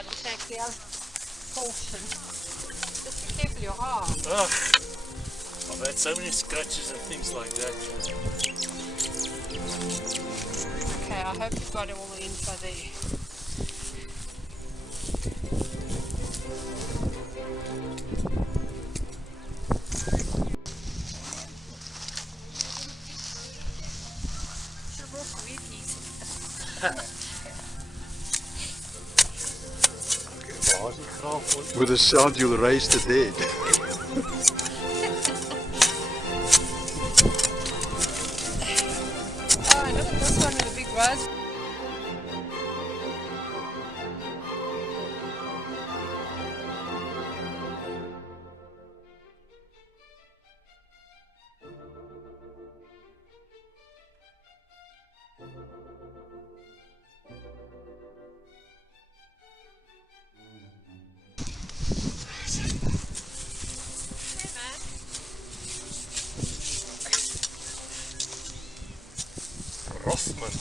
hard to take the other portion. Just be careful your arm. Oh, I've had so many scratches and things like that. Okay, I hope you've got all the info there. With a sound you'll raise the dead. Oh, look at this one with a big rose. Rothman.